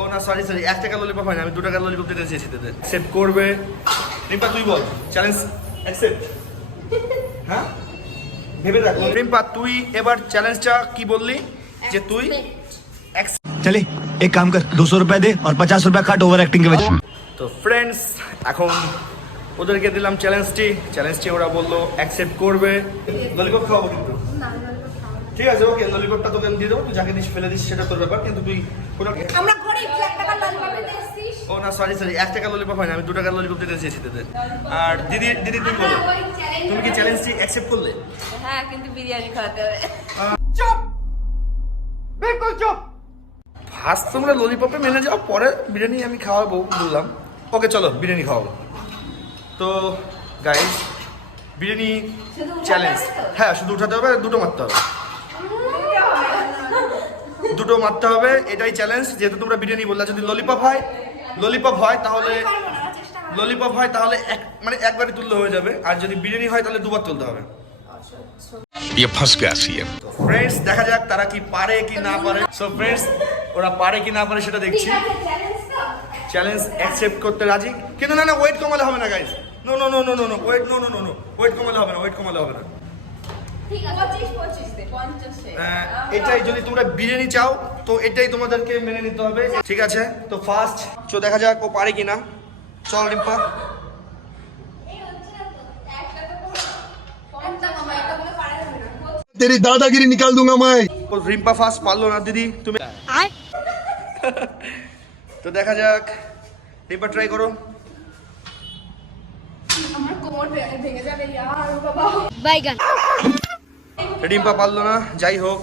ও না সরি 1 টাকা ললিপপ হয় না, আমি 2 টাকার ললিপপ দিতে চেয়েছি তোদের। অ্যাকসেপ্ট করবে রিম্পা? তুই বল, চ্যালেঞ্জ অ্যাকসেপ্ট? হ্যাঁ ভেবে দেখ রিম্পা, তুই এবার চ্যালেঞ্জটা কি বললি যে তুই चले एक काम कर 200 रुपए दे और 50 रुपए काट ओवर एक्टिंग के वजह। তো ফ্রেন্ডস এখন ওদেরকে দিলাম চ্যালেঞ্জটি ওরা বললো অ্যাকসেপ্ট করবে। ললিপপ খাওয়াবো কিন্তু, ঠিক আছে ওকে, ললিপপটা তোকে দিয়ে দেবো, তুই যাকে দিস ফেলে দিস সেটা তোর ব্যাপার, কিন্তু তুই আমরা গরিব 1 টাকা ললিপপ দিতে এসেছিস। ও না সরি 1 টাকা ললিপপ হয় না, আমি 2 টাকার ললিপপ দিতে চেয়েছি তোদের। আর দিদি তুমি বলো, তুমি কি চ্যালেঞ্জটি অ্যাকসেপ্ট করলে? হ্যাঁ, কিন্তু বিরিয়ানি খাওয়াতে হবে। চুপ, বিলকুল চুপ। ফার্স্ট তোমরা ললিপপে মেনে যাও, পরে বিরিয়ানি আমি খাওয়াবো বললাম। ওকে চলো বিরিয়ানি খাওয়াবো। তো গাইস বিরিয়ানি চ্যালেঞ্জ, হ্যাঁ শুধু উঠাতে হবে, দুটো মারতে হবে, দুটো মারতে হবে, এটাই চ্যালেঞ্জ। যেহেতু তোমরা বিরিয়ানি বললা, যদি ললিপপ হয় তাহলে মানে একবারই তুললে হয়ে যাবে, আর যদি বিরিয়ানি হয় তাহলে দুবার তুলতে হবে। ये फंस गया सीएम। ফ্রেন্ডস দেখা যাক তারা কি পারে কি না পারে। সো ফ্রেন্ডস ওরা পারে কি না পারে সেটা দেখছি। চ্যালেঞ্জ অ্যাকসেপ্ট করতে রাজি, কিন্তু না ওয়েট কমালে হবে না গাইস। নো ওয়েট কমালে হবে না। ঠিক আছে 25 দে 50 এটাই, যদি তোমরা বিরিয়ানি চাও তো এটাই তোমাদেরকে মেনে নিতে হবে, ঠিক আছে? তো ফার্স্ট দেখা যাক ও পারে কিনা। চল রিম্পা। तेरी दादागिरी निकाल दूंगा मैं। রিম্পা ফার্স্ট পারলো না, দিদি তুমি। তো দেখা যাক, রিম্পা ট্রাই করো। আমার কোমর ভেঙে যাবে यार বাবা। বাইগান। রিম্পা পারলো না, যাই হোক।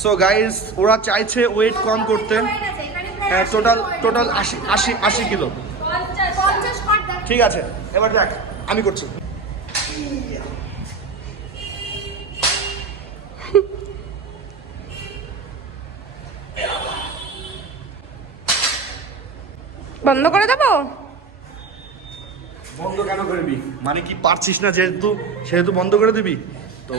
সো গাইস ওরা চাইছে ওয়েট কম করতে, টোটাল 80 কিলো। 50 কাট দাও। ঠিক আছে এবার দেখ আমি করছি। বন্ধ করে দেবো? বন্ধ কেন করবি? মানে কি পারছিস না সেহেতু বন্ধ করে দিবি? তো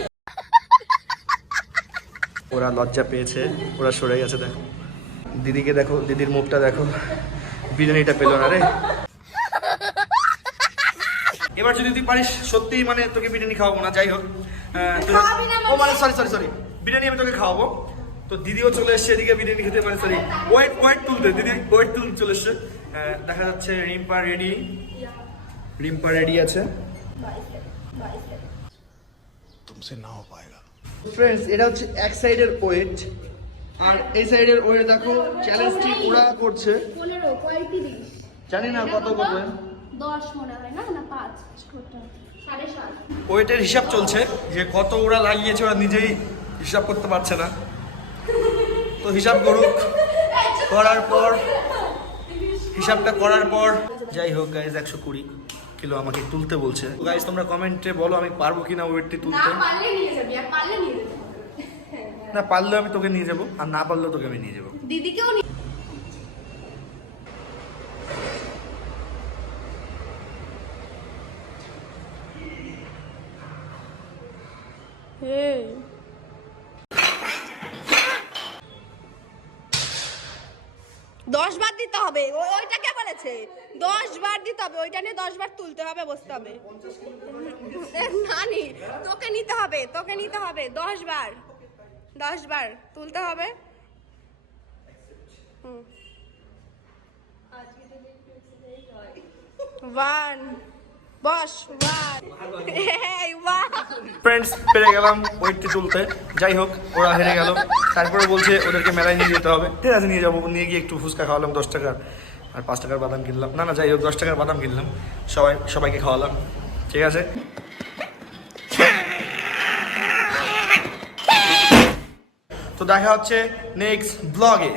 ওরা লজ্জা পেয়েছে, ওরা সরে গেছে। দেখো দিদিকে, দেখো দিদির মুখটা দেখো, বিরিয়ানিটা পেলো না রে। এবার যদি তুই পারিস সত্যি, মানে তোকে বিরিয়ানি খাওয়াবো না, যাই হোক। ও মানে সরি বিরিয়ানি আমি তোকে খাওয়াবো। তো দিদিও চলে এসছে এদিকে বিরিয়ানি খেতে, মানে সরি ওয়েট তুলতে, দিদি ওয়েট তুলতে চলে এসছে। দেখা যাচ্ছে রিম্পা রেডি আছে। तुमसे ना हो पाएगा। ফ্রেন্ডস এটা হচ্ছে এক সাইডের ওয়েট, আর এই সাইডের ওয়েট দেখো। চ্যালেঞ্জটি ওরা করছে 15 35 জানি না কত করবে, 10 মনে হয় না 5 7.5 ওয়েটের হিসাব চলছে যে কত ওরা লাগিয়েছে, ওরা নিজেই হিসাব করতে পারছে না। তো হিসাব করুক, হিসাবটা করার পর যাই হোক গাইজ 120 কিলো আমাকে তুলতে বলছে। গাইজ তোমরা কমেন্টে বলো আমি পারবো কিনা ওয়েটটি তুলতে। না পারলে নিয়ে যাবি, আর পারলে নিয়ে যাবি। না পারলে আমি তোকে নিয়ে যাবো, আর না পারলেও তোকে আমি নিয়ে যাবো। দিদিকেও নিয়ে বার দিতে হবে। ওইটা কে বলেছে 10 বার দিতে হবে? ওইটা নিয়ে 10 বার তুলতে হবে, বসতে হবে। নানি তোকে নিতে হবে 10 বার তুলতে হবে। ফ্রেন্ডস পেরে গেলাম ওয়েটটি তুলতে, যাই হোক ওরা হেরে গেল। তারপরে বলছে ওদেরকে মেলায় নিয়ে যেতে হবে, ঠিক আছে নিয়ে যাবো। নিয়ে গিয়ে একটু ফুচকা খাওয়ালাম 10 টাকার, আর 5 টাকার বাদাম কিনলাম। না যাই হোক 10 টাকার বাদাম কিনলাম, সবাইকে খাওয়ালাম, ঠিক আছে। তো দেখা হচ্ছে নেক্সট ব্লগে।